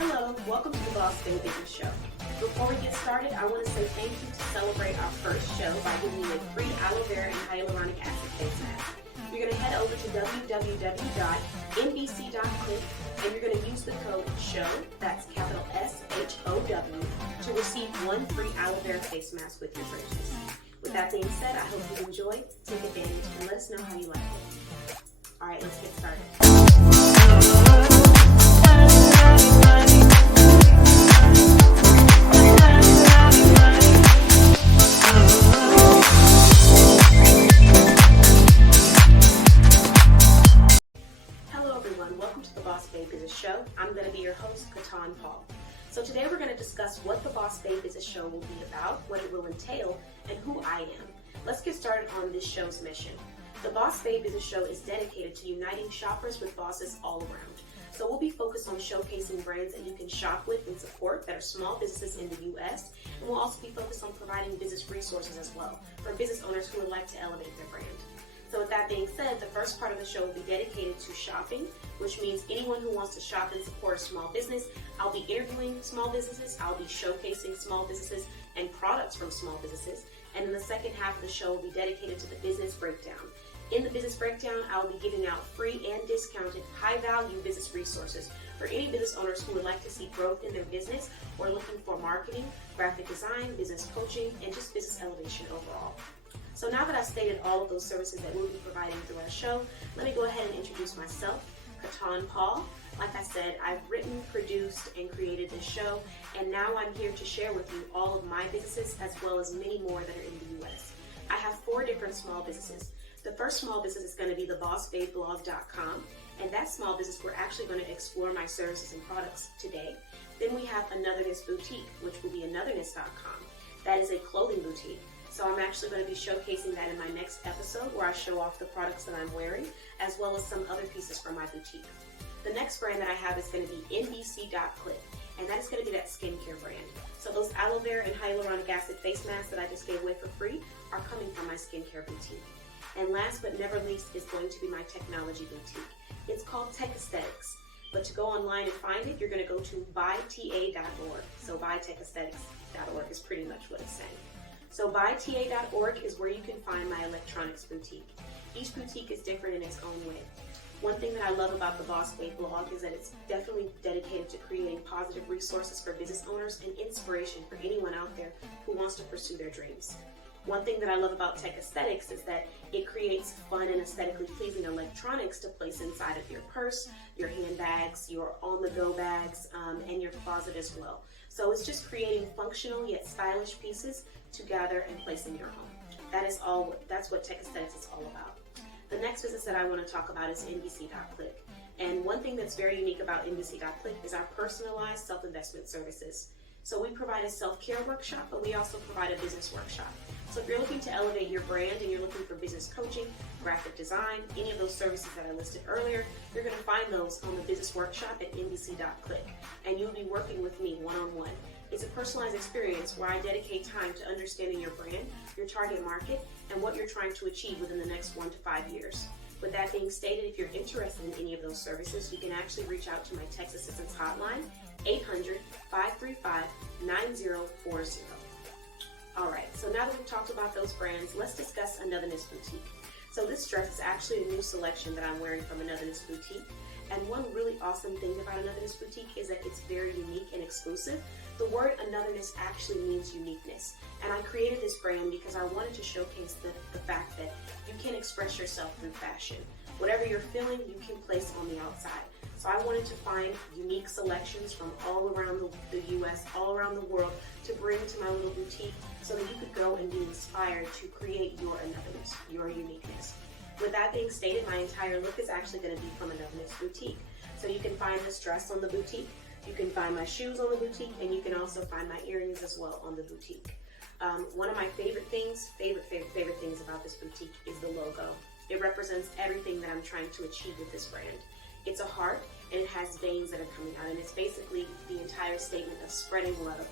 Hello, welcome to the Boss Babe Business Show. Before we get started, I want to say thank you to celebrate our first show by giving you a free aloe vera and hyaluronic acid face mask. You're going to head over to www.nbc.click and you're going to use the code SHOW, that's capital S-H-O-W, to receive one free aloe vera face mask with your purchase. With that being said, I hope you enjoy, take advantage, and let us know how you like it. Alright, let's get started. Welcome to the Boss Babe Business Show. I'm going to be your host, KeTohn. So today we're going to discuss what the Boss Babe Business Show will be about, what it will entail, and who I am. Let's get started on this show's mission. The Boss Babe Business Show is dedicated to uniting shoppers with bosses all around. So we'll be focused on showcasing brands that you can shop with and support that are small businesses in the U.S. And we'll also be focused on providing business resources as well for business owners who would like to elevate their brand. So with that being said, the first part of the show will be dedicated to shopping, which means anyone who wants to shop and support a small business. I'll be interviewing small businesses, I'll be showcasing small businesses and products from small businesses. And then the second half of the show will be dedicated to the business breakdown. In the business breakdown, I'll be giving out free and discounted high-value business resources for any business owners who would like to see growth in their business or looking for marketing, graphic design, business coaching, and just business elevation overall. So now that I've stated all of those services that we'll be providing through our show, let me go ahead and introduce myself, KeTohn. Like I said, I've written, produced, and created this show, and now I'm here to share with you all of my businesses as well as many more that are in the U.S. I have 4 different small businesses. The first small business is going to be the bossbabeblog.com, and that small business we're actually going to explore my services and products today. Then we have Anotherness Boutique, which will be anotherness.com. That is a clothing boutique. So I'm actually going to be showcasing that in my next episode where I show off the products that I'm wearing as well as some other pieces from my boutique. The next brand that I have is going to be NBC.click, and that is going to be that skincare brand. So those aloe vera and hyaluronic acid face masks that I just gave away for free are coming from my skincare boutique. And last but never least is going to be my technology boutique. It's called Tech Aesthetics. But to go online and find it, you're going to go to buyta.org. So buytechaesthetics.org is pretty much what it's saying. So buyta.org is where you can find my electronics boutique. Each boutique is different in its own way. One thing that I love about the Boss Babe blog is that it's definitely dedicated to creating positive resources for business owners and inspiration for anyone out there who wants to pursue their dreams. One thing that I love about Tech Aesthetics is that it creates fun and aesthetically pleasing electronics to place inside of your purse, your handbags, your on-the-go bags, and your closet as well. So it's just creating functional yet stylish pieces to gather and place in your home. That's what Tech Aesthetics is all about. The next business that I want to talk about is NBC.click. And one thing that's very unique about NBC.click is our personalized self-investment services. So we provide a self-care workshop, but we also provide a business workshop. So if you're looking to elevate your brand and you're looking for business coaching, graphic design, any of those services that I listed earlier, you're going to find those on the business workshop at NBC.click. And you'll be working with me one-on-one. It's a personalized experience where I dedicate time to understanding your brand, your target market, and what you're trying to achieve within the next 1 to 5 years. With that being stated, if you're interested in any of those services, you can actually reach out to my text assistance hotline, 800-535-9040. Alright, so now that we've talked about those brands, let's discuss Anotherness Boutique. So this dress is actually a new selection that I'm wearing from Anotherness Boutique. And one really awesome thing about Anotherness Boutique is that it's very unique and exclusive. The word anotherness actually means uniqueness. And I created this brand because I wanted to showcase the fact that you can express yourself through fashion. Whatever you're feeling, you can place on the outside. So I wanted to find unique selections from all around the U.S., all around the world, to bring to my little boutique so that you could go and be inspired to create your anotherness, your uniqueness. With that being stated, my entire look is actually going to be from Anotherness Boutique. So you can find this dress on the boutique, you can find my shoes on the boutique, and you can also find my earrings as well on the boutique. One of my favorite things about this boutique is the logo. It represents everything that I'm trying to achieve with this brand. It's a heart, and it has veins that are coming out, and it's basically the entire statement of spreading love.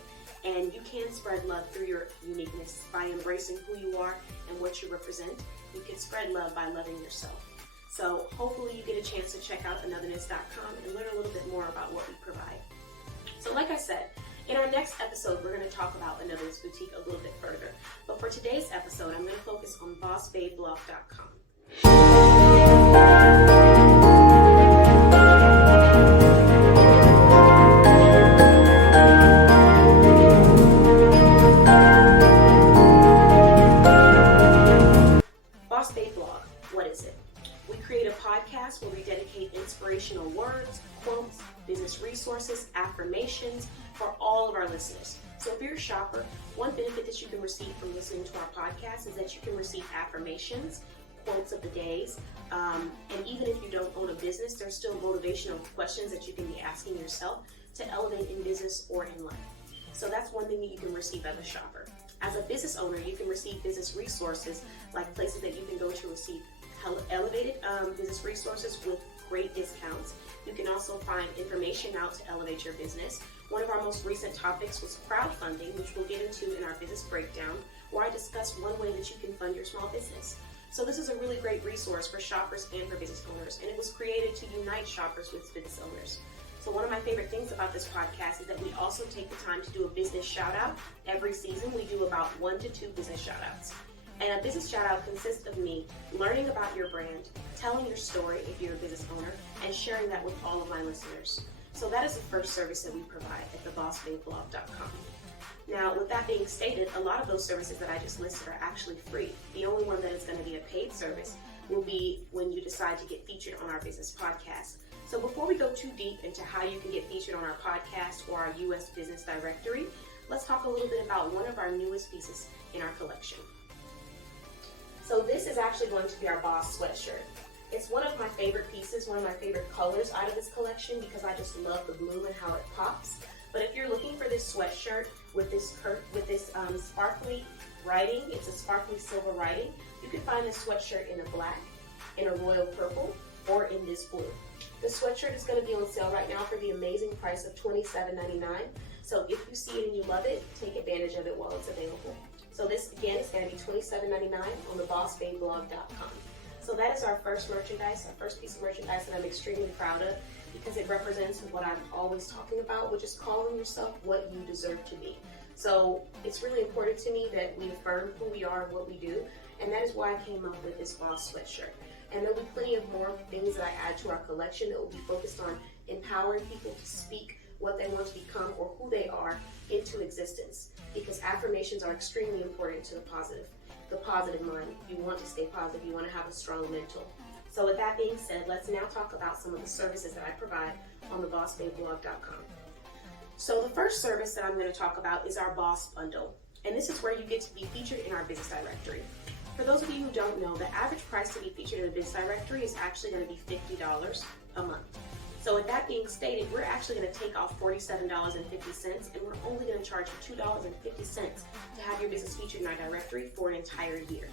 And you can spread love through your uniqueness by embracing who you are and what you represent. You can spread love by loving yourself. So hopefully you get a chance to check out anotherness.com and learn a little bit more about what we provide. said, in our next episode, we're going to talk about another's boutique a little bit further. But for today's episode, I'm going to focus on bossbabeblog.com. Boss Babe Blog, what is it? We create a podcast where we dedicate inspirational words, quotes, business resources, affirmations for all of our listeners. So if you're a shopper, one benefit that you can receive from listening to our podcast is that you can receive affirmations, quotes of the days, and even if you don't own a business, there's still motivational questions that you can be asking yourself to elevate in business or in life. So that's one thing that you can receive as a shopper. As a business owner, you can receive business resources, like places that you can go to receive elevated business resources with great discounts. You can also find information out to elevate your business. One of our most recent topics was crowdfunding, which we'll get into in our business breakdown, where I discuss one way that you can fund your small business. So this is a really great resource for shoppers and for business owners, and it was created to unite shoppers with business owners. So one of my favorite things about this podcast is that we also take the time to do a business shout out. Every season we do about 1 to 2 business shout outs. And a business shout out consists of me learning about your brand, telling your story if you're a business owner, and sharing that with all of my listeners. So that is the first service that we provide at thebossbabeblog.com. Now, with that being stated, a lot of those services that I just listed are actually free. The only one that is going to be a paid service will be when you decide to get featured on our business podcast. So before we go too deep into how you can get featured on our podcast or our U.S. business directory, let's talk a little bit about one of our newest pieces in our collection. So this is actually going to be our Boss sweatshirt. It's one of my favorite pieces, one of my favorite colors out of this collection because I just love the blue and how it pops. But if you're looking for this sweatshirt with this sparkly writing, it's a sparkly silver writing, you can find this sweatshirt in a black, in a royal purple, or in this blue. The sweatshirt is going to be on sale right now for the amazing price of $27.99. So if you see it and you love it, take advantage of it while it's available. So this, again, is going to be $27.99 on thebossbabeblog.com. So that is our first merchandise, our first piece of merchandise that I'm extremely proud of because it represents what I'm always talking about, which is calling yourself what you deserve to be. So it's really important to me that we affirm who we are and what we do, and that is why I came up with this Boss sweatshirt. And there'll be plenty of more things that I add to our collection that will be focused on empowering people to speak what they want to become or who they are into existence, because affirmations are extremely important to the positive mind. You want to stay positive, you want to have a strong mental. So with that being said, let's now talk about some of the services that I provide on thebossbabeblog.com. So the first service that I'm going to talk about is our Boss Bundle, and this is where you get to be featured in our business directory. For those of you who don't know, the average price to be featured in the business directory is actually going to be $50 a month. So with that being stated, we're actually going to take off $47.50 and we're only going to charge you $2.50 to have your business featured in our directory for an entire year.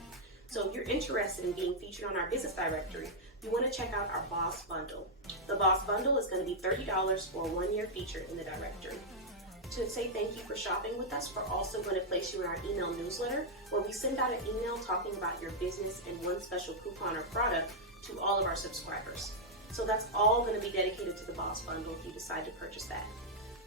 So if you're interested in being featured on our business directory, you want to check out our Boss Bundle. The Boss Bundle is going to be $30 for a 1-year feature in the directory. To say thank you for shopping with us, we're also going to place you in our email newsletter where we send out an email talking about your business and one special coupon or product to all of our subscribers. So that's all going to be dedicated to the Boss Bundle if you decide to purchase that.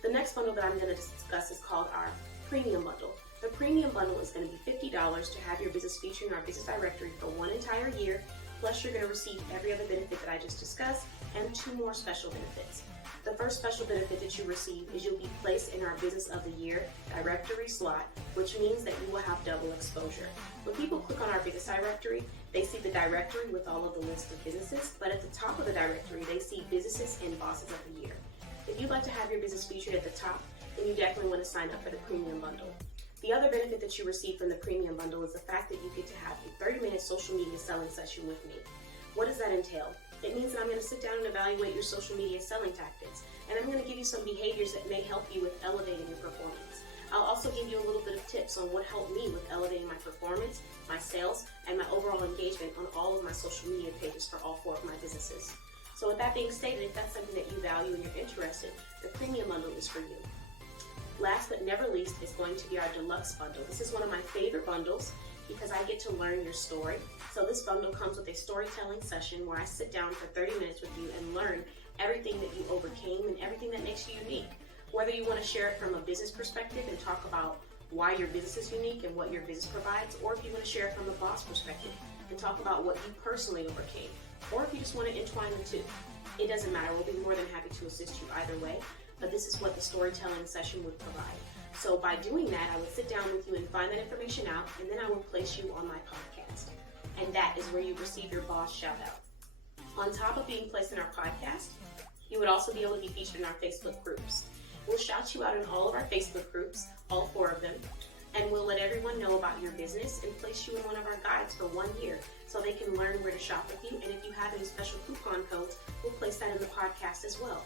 The next bundle that I'm going to discuss is called our Premium Bundle. The Premium Bundle is going to be $50 to have your business featured in our business directory for 1 entire year, plus you're going to receive every other benefit that I just discussed and 2 more special benefits. The first special benefit that you receive is you'll be placed in our Business of the Year directory slot, which means that you will have double exposure. When people click on our business directory, they see the directory with all of the list of businesses, but at the top of the directory, they see businesses and bosses of the year. If you'd like to have your business featured at the top, then you definitely want to sign up for the Premium Bundle. The other benefit that you receive from the Premium Bundle is the fact that you get to have a 30-minute social media selling session with me. What does that entail? It means that I'm going to sit down and evaluate your social media selling tactics, and I'm going to give you some behaviors that may help you with elevating your performance. I'll also give you a little bit of tips on what helped me with elevating my performance, my sales, and my overall engagement on all of my social media pages for all 4 of my businesses. So with that being stated, if that's something that you value and you're interested, the Premium Bundle is for you. Last but never least is going to be our Deluxe Bundle. This is one of my favorite bundles because I get to learn your story. So this bundle comes with a storytelling session where I sit down for 30 minutes with you and learn everything that you overcame and everything that makes you unique. Whether you want to share it from a business perspective and talk about why your business is unique and what your business provides, or if you want to share it from a boss perspective and talk about what you personally overcame, or if you just want to entwine the two. It doesn't matter. We'll be more than happy to assist you either way, but this is what the storytelling session would provide. So by doing that, I would sit down with you and find that information out, and then I will place you on my podcast. And that is where you receive your boss shout out. On top of being placed in our podcast, you would also be able to be featured in our Facebook groups. We'll shout you out in all of our Facebook groups, all 4 of them, and we'll let everyone know about your business and place you in one of our guides for 1 year so they can learn where to shop with you. And if you have any special coupon codes, we'll place that in the podcast as well.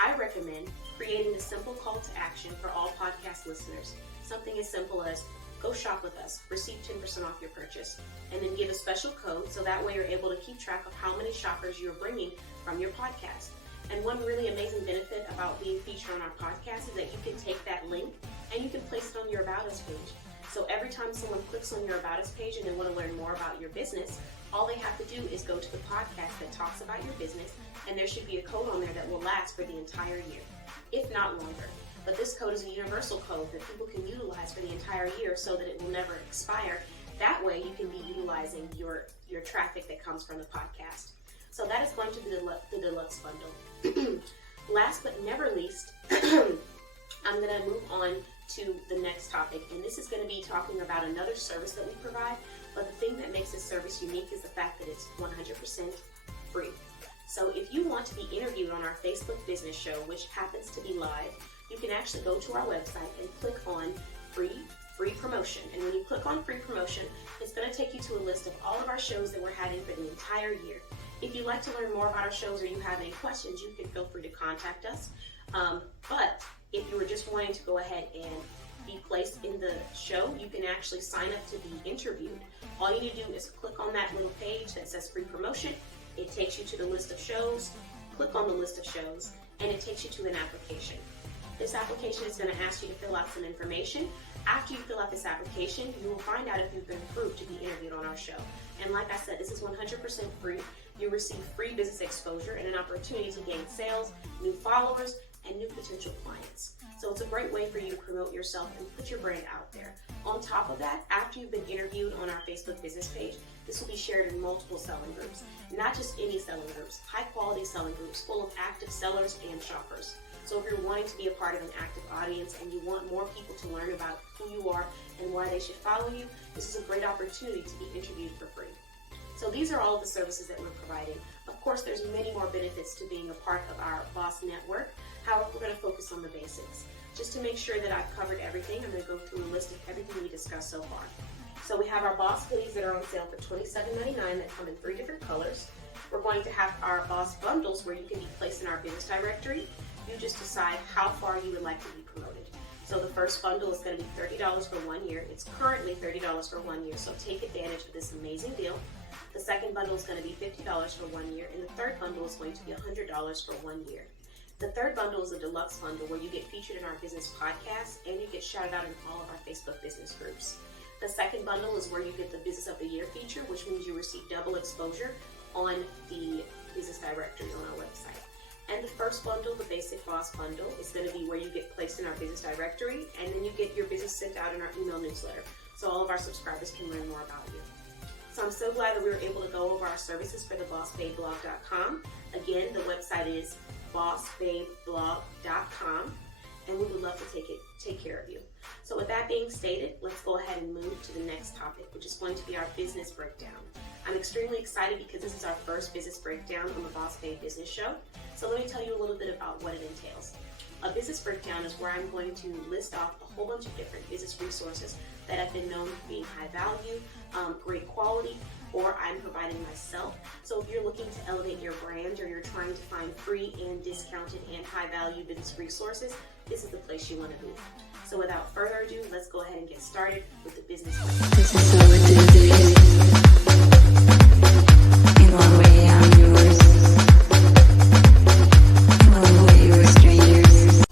I recommend creating a simple call to action for all podcast listeners. Something as simple as, go shop with us, receive 10% off your purchase, and then give a special code so that way you're able to keep track of how many shoppers you're bringing from your podcast. And one really amazing benefit about being featured on our podcast is that you can take that link and you can place it on your About Us page. So every time someone clicks on your About Us page and they want to learn more about your business, all they have to do is go to the podcast that talks about your business, and there should be a code on there that will last for the entire year, if not longer. But this code is a universal code that people can utilize for the entire year so that it will never expire. That way you can be utilizing your traffic that comes from the podcast. So that is going to be the deluxe bundle. Last but never least, I'm going to move on to the next topic, and this is going to be talking about another service that we provide, but the thing that makes this service unique is the fact that it's 100% free. So if you want to be interviewed on our Facebook business show, which happens to be live, you can actually go to our website and click on free promotion. And when you click on free promotion, it's going to take you to a list of all of our shows that we're having for the entire year. If you'd like to learn more about our shows or you have any questions, you can feel free to contact us. But if you were just wanting to go ahead and be placed in the show, you can actually sign up to be interviewed. All you need to do is click on that little page that says free promotion. It takes you to the list of shows. Click on the list of shows, and it takes you to an application. This application is going to ask you to fill out some information. After you fill out this application, you will find out if you've been approved to be interviewed on our show. And like I said, this is 100% free. You receive free business exposure and an opportunity to gain sales, new followers, and new potential clients. So it's a great way for you to promote yourself and put your brand out there. On top of that, after you've been interviewed on our Facebook business page, this will be shared in multiple selling groups. Not just any selling groups, high quality selling groups full of active sellers and shoppers. So if you're wanting to be a part of an active audience and you want more people to learn about who you are and why they should follow you, this is a great opportunity to be interviewed for free. So these are all of the services that we're providing. Of course, there's many more benefits to being a part of our Boss Network. However, we're going to focus on the basics. Just to make sure that I've covered everything, I'm going to go through a list of everything we discussed so far. So we have our Boss hoodies that are on sale for $27.99 that come in 3 different colors. We're going to have our Boss bundles where you can be placed in our business directory. You just decide how far you would like to be promoted. So the first bundle is going to be $30 for 1 year. It's currently $30 for 1 year, so take advantage of this amazing deal. The second bundle is going to be $50 for 1 year, and the third bundle is going to be $100 for 1 year. The third bundle is a deluxe bundle where you get featured in our business podcast and you get shouted out in all of our Facebook business groups. The second bundle is where you get the Business of the Year feature, which means you receive double exposure on the business directory on our website. And the first bundle, the Basic Boss bundle, is going to be where you get placed in our business directory and then you get your business sent out in our email newsletter so all of our subscribers can learn more about you. So I'm so glad that we were able to go over our services for the BossBabeBlog.com. Again, the website is BossBabeBlog.com, and we would love to take care of you. So with that being stated, let's go ahead and move to the next topic, which is going to be our business breakdown. I'm extremely excited because this is our first business breakdown on the Boss Babe Business Show. So let me tell you a little bit about what it entails. A business breakdown is where I'm going to list off a whole bunch of different business resources that have been known for being high value, great quality, or I'm providing myself. So if you're looking to elevate your brand or you're trying to find free and discounted and high value business resources, this is the place you want to be. So without further ado, let's go ahead and get started with the business breakdown. This is how we do this. In one way, I'm yours. In one way, you're strangers.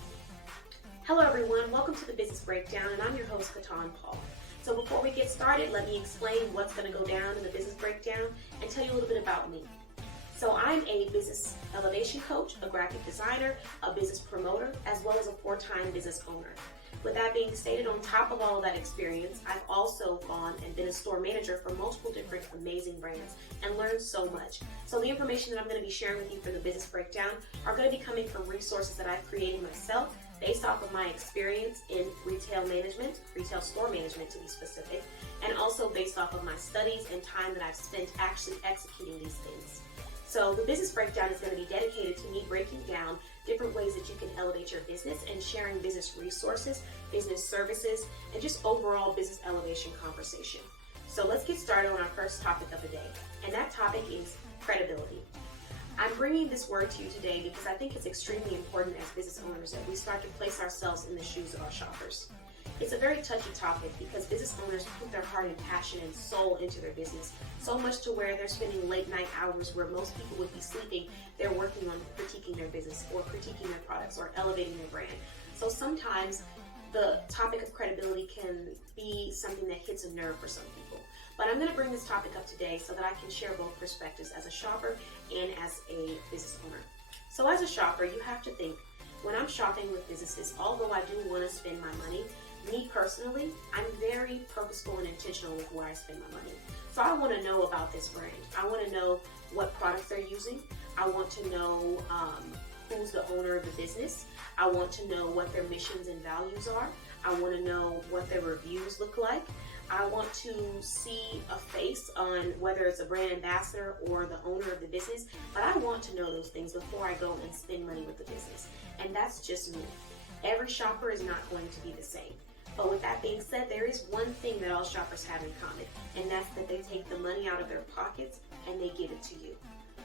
Hello everyone, welcome to the Business Breakdown, and I'm your host, KeTohn Paul. So before we get started, let me explain what's going to go down in the Business Breakdown and tell you a little bit about me. So I'm a business elevation coach, a graphic designer, a business promoter, as well as a 4-time business owner. With that being stated, on top of all of that experience, I've also gone and been a store manager for multiple different amazing brands and learned so much. So the information that I'm going to be sharing with you for the business breakdown are going to be coming from resources that I've created myself based off of my experience in retail management, retail store management to be specific, and also based off of my studies and time that I've spent actually executing these things. So the business breakdown is going to be dedicated to me breaking down different ways that you can elevate your business and sharing business resources, business services, and just overall business elevation conversation. So let's get started on our first topic of the day, and that topic is credibility. I'm bringing this word to you today because I think it's extremely important as business owners that we start to place ourselves in the shoes of our shoppers. It's a very touchy topic because business owners put their heart and passion and soul into their business, so much to where they're spending late night hours where most people would be sleeping. They're working on critiquing their business or critiquing their products or elevating their brand. So sometimes the topic of credibility can be something that hits a nerve for some people. But I'm going to bring this topic up today so that I can share both perspectives as a shopper and as a business owner. So as a shopper, you have to think, when I'm shopping with businesses, although I do want to spend my money, me personally, I'm very purposeful and intentional with where I spend my money. So I want to know about this brand. I want to know what products they're using. I want to know who's the owner of the business. I want to know what their missions and values are. I want to know what their reviews look like. I want to see a face on whether it's a brand ambassador or the owner of the business, but I want to know those things before I go and spend money with the business. And that's just me. Every shopper is not going to be the same. But with that being said, there is one thing that all shoppers have in common, and that's that they take the money out of their pockets and they give it to you.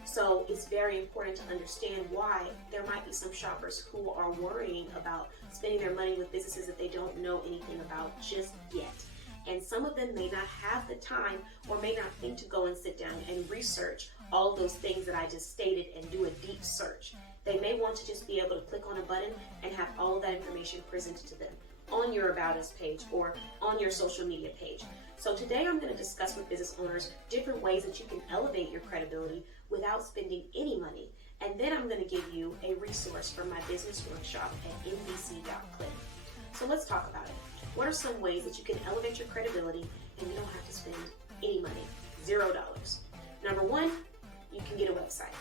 So it's very important to understand why there might be some shoppers who are worrying about spending their money with businesses that they don't know anything about just yet. And some of them may not have the time or may not think to go and sit down and research all of those things that I just stated and do a deep search. They may want to just be able to click on a button and have all of that information presented to them on your About Us page or on your social media page. So today I'm going to discuss with business owners different ways that you can elevate your credibility without spending any money. And then I'm going to give you a resource from my business workshop at nbc.click. So let's talk about it. What are some ways that you can elevate your credibility and you don't have to spend any money? $0. Number one, you can get a website.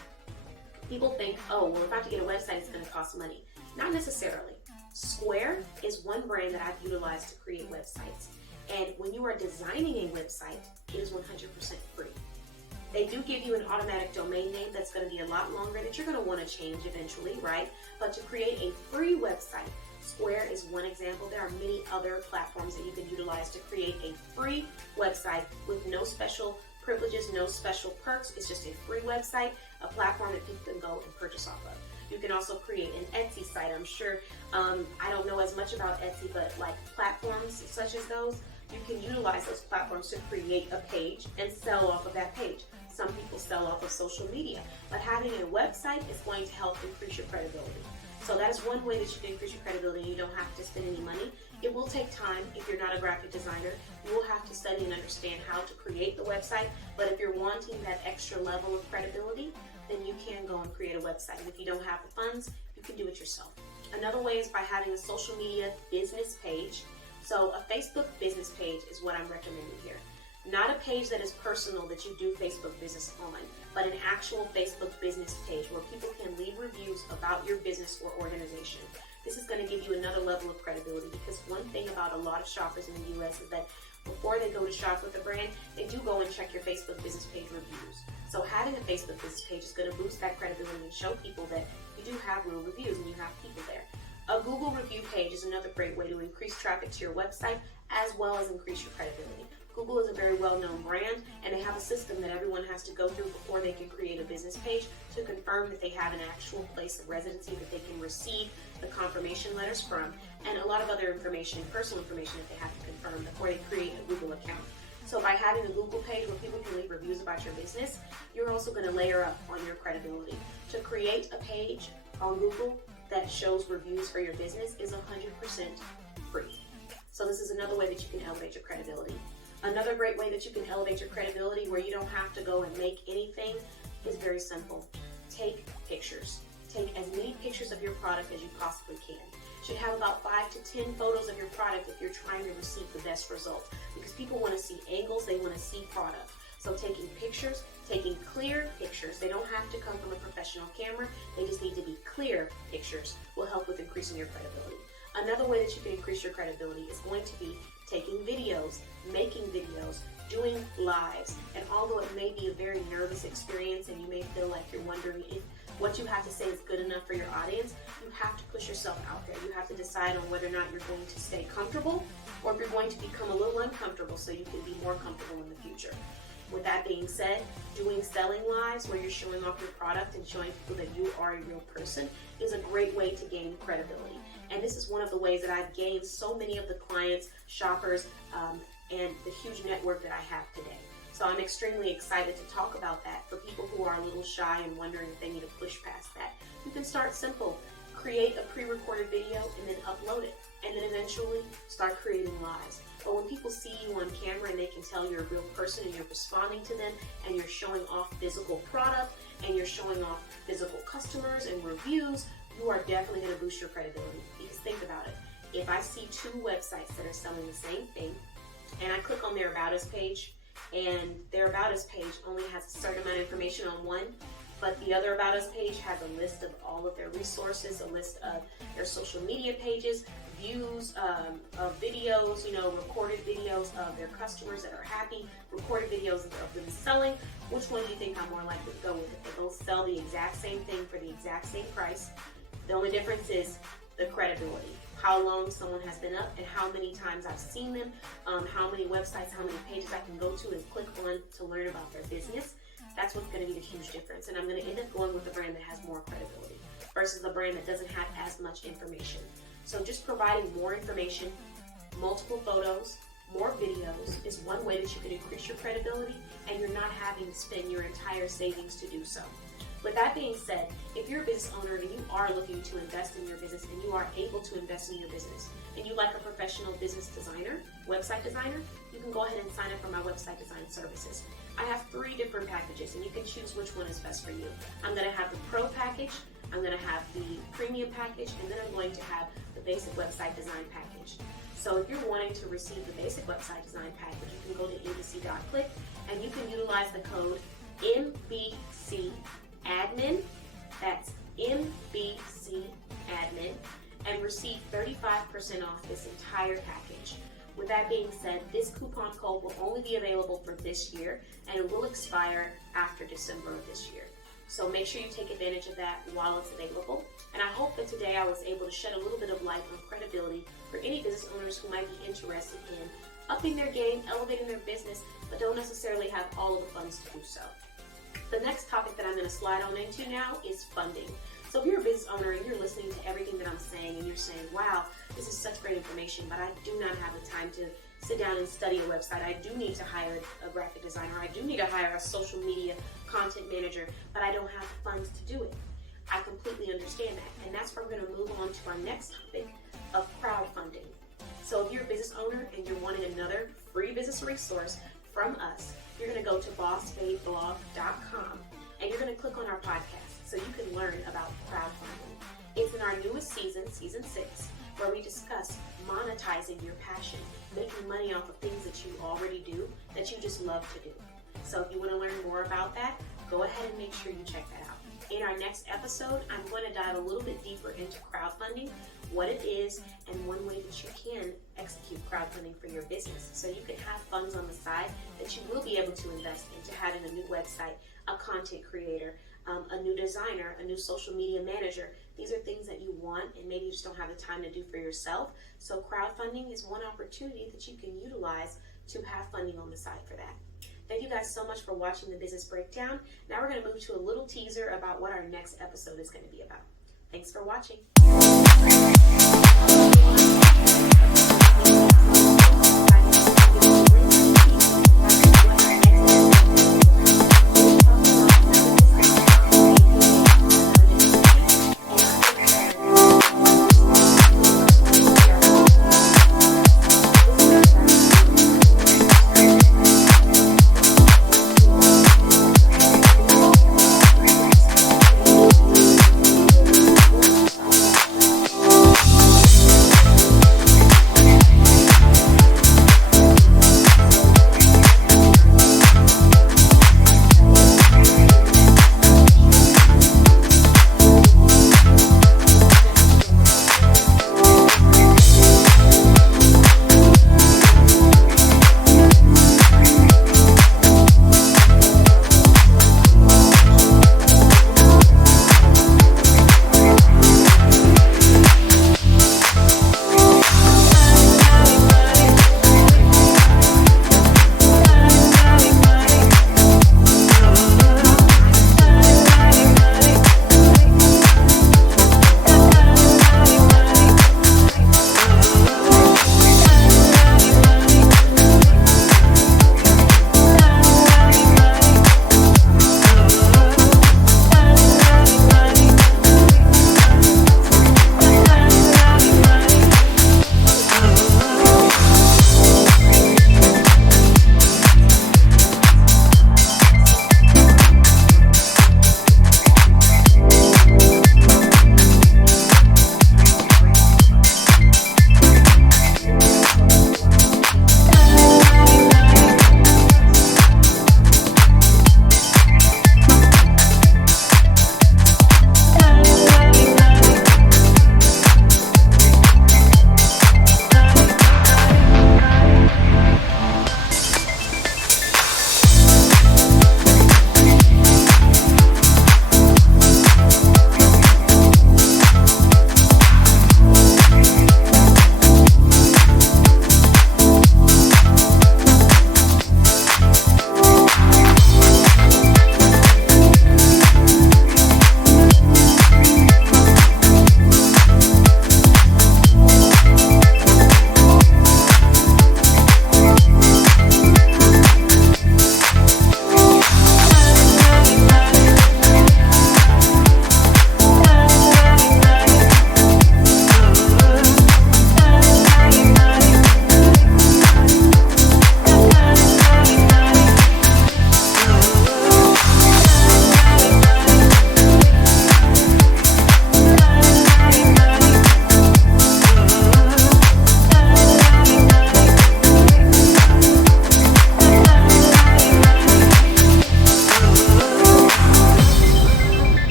People think, oh, well, if I have to get a website, it's going to cost money. Not necessarily. Square is one brand that I've utilized to create websites. And when you are designing a website, it is 100% free. They do give you an automatic domain name that's going to be a lot longer that you're going to want to change eventually, right? But to create a free website, Square is one example. There are many other platforms that you can utilize to create a free website with no special privileges, no special perks. It's just a free website, a platform that people can go and purchase off of. You can also create an Etsy site. I'm sure, I don't know as much about Etsy, but like platforms such as those, you can utilize those platforms to create a page and sell off of that page. Some people sell off of social media, but having a website is going to help increase your credibility. So that is one way that you can increase your credibility and you don't have to spend any money. It will take time. If you're not a graphic designer, you will have to study and understand how to create the website. But if you're wanting that extra level of credibility, then you can go and create a website. And if you don't have the funds, you can do it yourself. Another way is by having a social media business page. So a Facebook business page is what I'm recommending here. Not a page that is personal that you do Facebook business on, but an actual Facebook business page where people can leave reviews about your business or organization. This is going to give you another level of credibility because one thing about a lot of shoppers in the U.S. is that before they go to shop with a brand, they do go and check your Facebook business page reviews. So having a Facebook business page is going to boost that credibility and show people that you do have real reviews and you have people there. A Google review page is another great way to increase traffic to your website as well as increase your credibility. Google is a very well-known brand, and they have a system that everyone has to go through before they can create a business page to confirm that they have an actual place of residency that they can receive the confirmation letters from, and a lot of other information, personal information that they have to confirm before they create a Google account. So by having a Google page where people can leave reviews about your business, you're also going to layer up on your credibility. To create a page on Google that shows reviews for your business is 100% free. So this is another way that you can elevate your credibility. Another great way that you can elevate your credibility where you don't have to go and make anything is very simple. Take pictures. Take as many pictures of your product as you possibly can. You should have about 5 to 10 photos of your product if you're trying to receive the best results, because people want to see angles, they want to see product. So taking pictures, taking clear pictures, they don't have to come from a professional camera, they just need to be clear pictures, will help with increasing your credibility. Another way that you can increase your credibility is going to be taking videos, making videos, doing lives. And although it may be a very nervous experience and you may feel like you're wondering if what you have to say is good enough for your audience, you have to push yourself out there. You have to decide on whether or not you're going to stay comfortable or if you're going to become a little uncomfortable so you can be more comfortable in the future. With that being said, doing selling lives where you're showing off your product and showing people that you are a real person is a great way to gain credibility. And this is one of the ways that I've gained so many of the clients, shoppers, and the huge network that I have today. So I'm extremely excited to talk about that for people who are a little shy and wondering if they need to push past that. You can start simple. Create a pre-recorded video and then upload it. And then eventually start creating lives. But when people see you on camera and they can tell you're a real person and you're responding to them and you're showing off physical product and you're showing off physical customers and reviews, you are definitely going to boost your credibility. Because think about it. If I see 2 websites that are selling the same thing and I click on their About Us page and their About Us page only has a certain amount of information on one, but the other About Us page has a list of all of their resources, a list of their social media pages, views of videos, recorded videos of their customers that are happy, recorded videos of them selling. Which one do you think I'm more likely to go with? If they both sell the exact same thing for the exact same price, the only difference is the credibility. How long someone has been up and how many times I've seen them, how many websites, how many pages I can go to and click on to learn about their business. That's what's going to be the huge difference. And I'm going to end up going with a brand that has more credibility versus a brand that doesn't have as much information. So just providing more information, multiple photos, more videos is one way that you can increase your credibility, and you're not having to spend your entire savings to do so. With that being said, if you're a business owner and you are looking to invest in your business and you are able to invest in your business and you like a professional business designer, website designer, you can go ahead and sign up for my website design services. I have 3 different packages and you can choose which one is best for you. I'm going to have the Pro package, I'm going to have the Premium package, and then I'm going to have the Basic Website Design package. So if you're wanting to receive the Basic Website Design package, you can go to embassy.click and you can utilize the code MBCADMIN, that's MBCADMIN, and receive 35% off this entire package. With that being said, this coupon code will only be available for this year and it will expire after December of this year. So make sure you take advantage of that while it's available. And I hope that today I was able to shed a little bit of light on credibility for any business owners who might be interested in upping their game, elevating their business, but don't necessarily have all of the funds to do so. The next topic that I'm going to slide on into now is funding. So if you're a business owner and you're listening to everything that I'm saying and you're saying, wow, this is such great information, but I do not have the time to sit down and study a website. I do need to hire a graphic designer. I do need to hire a social media content manager, but I don't have the funds to do it. I completely understand that. And that's where we're going to move on to our next topic of crowdfunding. So if you're a business owner and you're wanting another free business resource from us, you're going to go to bossbabeblog.com and you're going to click on our podcast so you can learn about crowdfunding. It's in our newest season, season 6, where we discuss monetizing your passion, making money off of things that you already do, that you just love to do. So if you want to learn more about that, go ahead and make sure you check that out. In our next episode, I'm going to dive a little bit deeper into crowdfunding, what it is, and one way that you can execute crowdfunding for your business so you can have funds on the side that you will be able to invest into having a new website, a content creator, a new designer, a new social media manager. These are things that you want and maybe you just don't have the time to do for yourself. So crowdfunding is one opportunity that you can utilize to have funding on the side for that. Thank you guys so much for watching the Business Breakdown. Now we're going to move to a little teaser about what our next episode is going to be about. Thanks for watching.